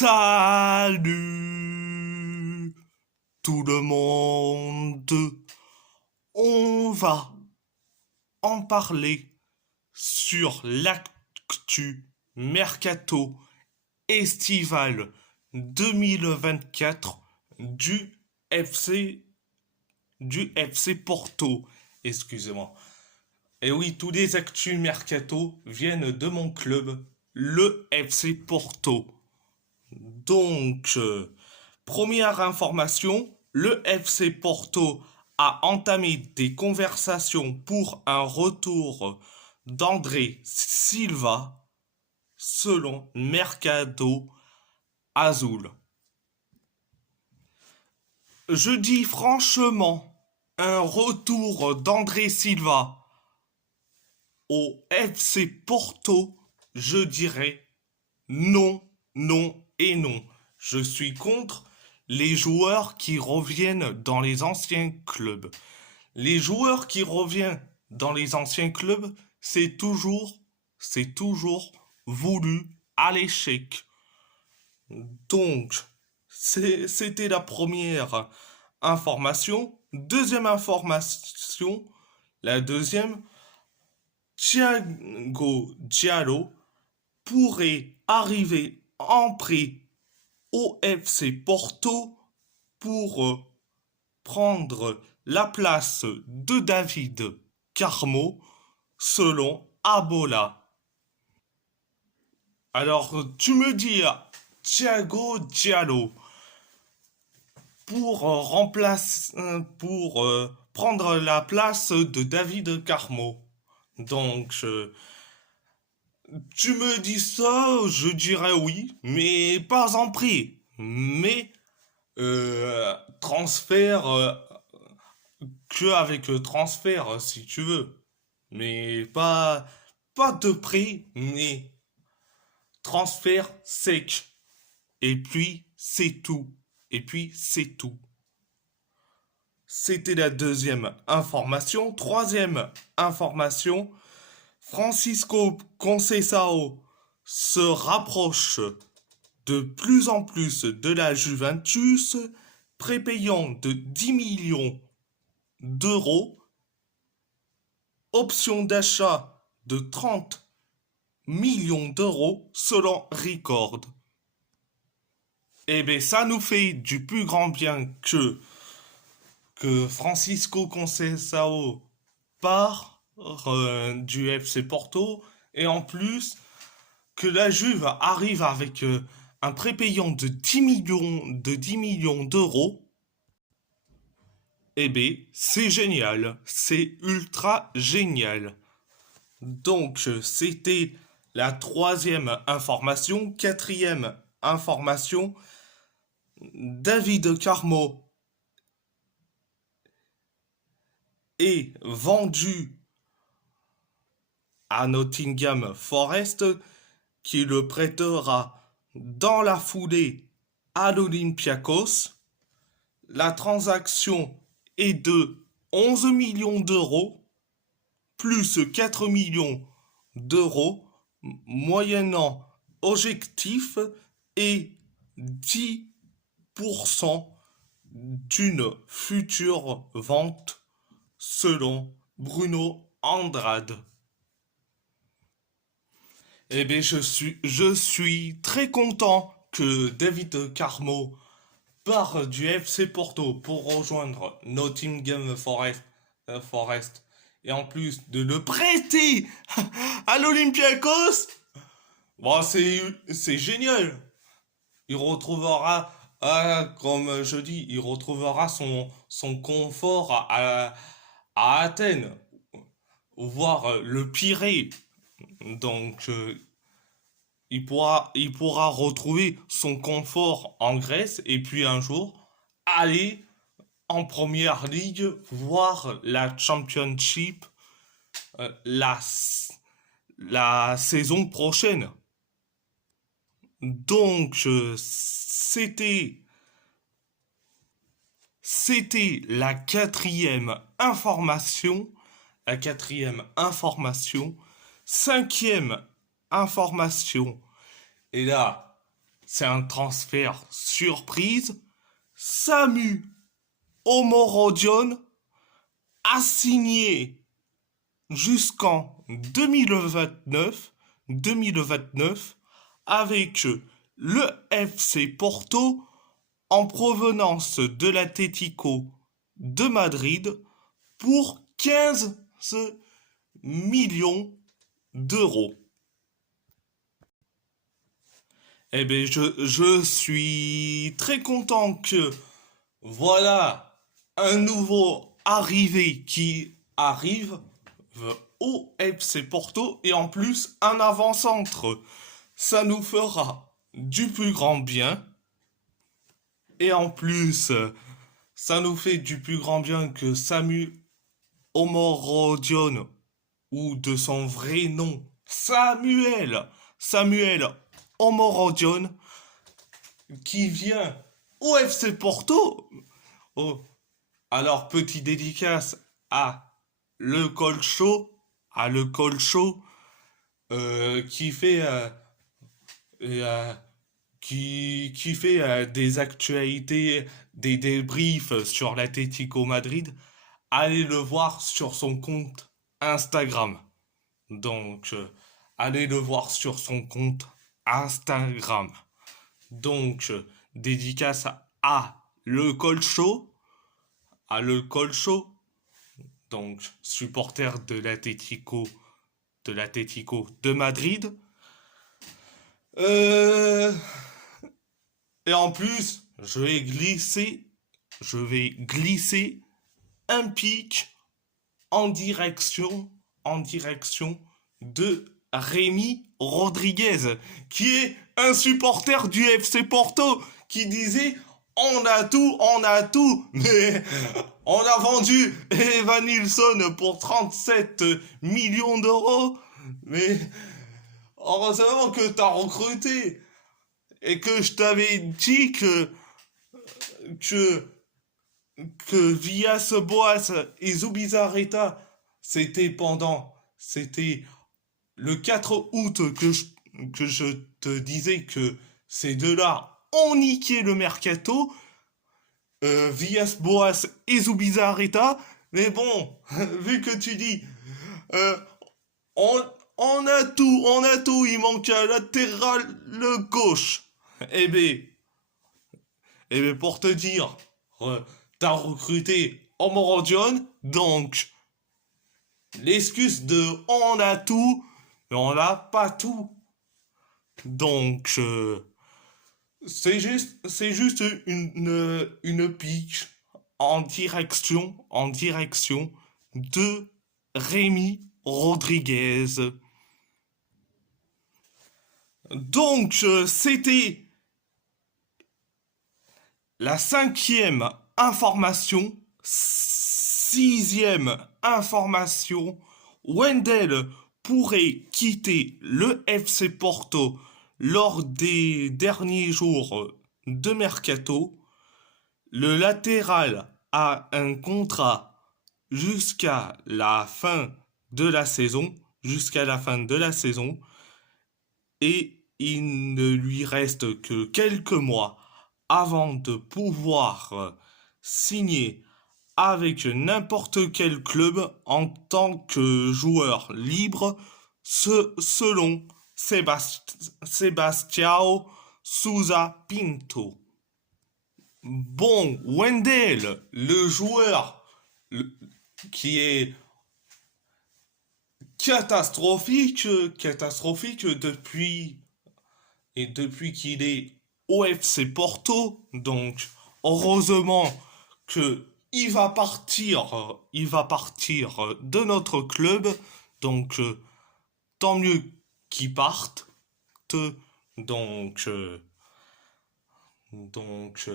Salut tout le monde. On va en parler sur l'actu mercato estival 2024 du FC du FC Porto. Excusez-moi. Et oui, tous les actus mercato viennent de mon club, le FC Porto. Donc, première information, le FC Porto a entamé des conversations pour un retour d'André Silva selon Mercado Azul. Je dis franchement, un retour d'André Silva au FC Porto, je dirais non, non et non. Je suis contre les joueurs qui reviennent dans les anciens clubs. Les joueurs qui reviennent dans les anciens clubs, c'est toujours voulu à l'échec. Donc, c'était la première information. Deuxième information, la deuxième, Thiago Diallo pourrait arriver en prêt au FC Porto pour prendre la place de David Carmo selon Abola. Alors tu me dis Thiago Diallo pour prendre la place de David Carmo. Donc tu me dis ça, je dirais oui, mais pas en prix. Mais transfert que avec transfert si tu veux. Mais pas de prix, mais transfert sec. Et puis c'est tout. Et puis c'est tout. C'était la deuxième information. Troisième information, Francisco Conceição se rapproche de plus en plus de la Juventus, prépayant de 10 millions d'euros, option d'achat de 30 millions d'euros selon Record. Eh bien, ça nous fait du plus grand bien que Francisco Conceição part du FC Porto et en plus que la Juve arrive avec un prépayant de 10 millions d'euros. Eh bien, c'est génial, c'est ultra génial. Donc, c'était la troisième information. Quatrième information, David Carmo est vendu à Nottingham Forest, qui le prêtera dans la foulée à l'Olympiakos. La transaction est de 11 millions d'euros, plus 4 millions d'euros, moyennant objectif et 10% d'une future vente selon Bruno Andrade. Eh bien, je suis très content que David Carmo part du FC Porto pour rejoindre Nottingham Forest et en plus de le prêter à l'Olympiakos. Bon, c'est génial. Il retrouvera, comme je dis, il retrouvera son confort à Athènes, voire le Pirée. Donc, il pourra retrouver son confort en Grèce et puis un jour aller en première ligue, voir la Championship euh, la, la saison prochaine. Donc, c'était la quatrième information. La quatrième information. Cinquième information. Et là, c'est un transfert surprise. Samu Omorodion a signé jusqu'en 2029 avec le FC Porto en provenance de l'Atlético de Madrid pour 15 millions d'euros. Eh bien, je suis très content que voilà un nouveau arrivé qui arrive au FC Porto et en plus un avant-centre. Ça nous fera du plus grand bien. Et en plus, ça nous fait du plus grand bien que Samu Omorodion, ou de son vrai nom, Samuel Omorodion, qui vient au FC Porto. Oh, alors, petit dédicace à Le Colcho, qui fait euh, qui fait des actualités, des débriefs sur l'Atlético Madrid. Allez le voir sur son compte Instagram. Donc, allez le voir sur son compte Instagram. Donc, dédicace à Le Colcho, donc supporter de l'Atlético de Madrid. Euh, et en plus, je vais glisser un pic en direction de Rémi Rodriguez, qui est un supporter du FC Porto, qui disait on a tout, mais on a vendu Evan Nilsson pour 37 millions d'euros, mais heureusement que t'as recruté et que je t'avais dit que, que Villas Boas et Zubizarreta, c'était le 4 août que je te disais que ces deux-là ont niqué le mercato, Villas Boas et Zubizarreta, mais bon, vu que tu dis, euh, on, on a tout, il manque un latéral gauche. Eh ben, pour te dire, euh, t'as recruté Omorodion, donc l'excuse de on a tout, mais on n'a pas tout. Donc, c'est juste une pique en direction de Rémi Rodriguez. Donc, c'était la cinquième information, sixième information, Wendell pourrait quitter le FC Porto lors des derniers jours de mercato. Le latéral a un contrat jusqu'à la fin de la saison, et il ne lui reste que quelques mois avant de pouvoir signer avec n'importe quel club en tant que joueur libre, selon Sebastião Souza Pinto. Bon, Wendell, le joueur qui est catastrophique depuis qu'il est au FC Porto. Donc, heureusement que il va partir de notre club. Donc, tant mieux qu'il parte. Donc, donc,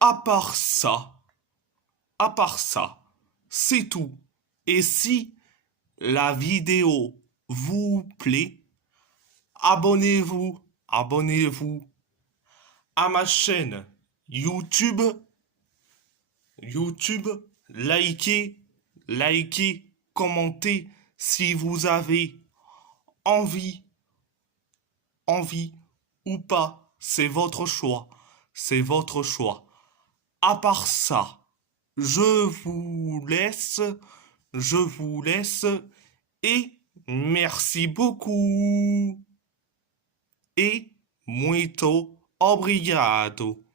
à part ça, à part ça, c'est tout. Et si la vidéo vous plaît, abonnez-vous à ma chaîne YouTube, YouTube, likez, commentez si vous avez envie envie ou pas, c'est votre choix. C'est votre choix. À part ça, je vous laisse, je vous laisse et merci beaucoup. Et muito obrigado.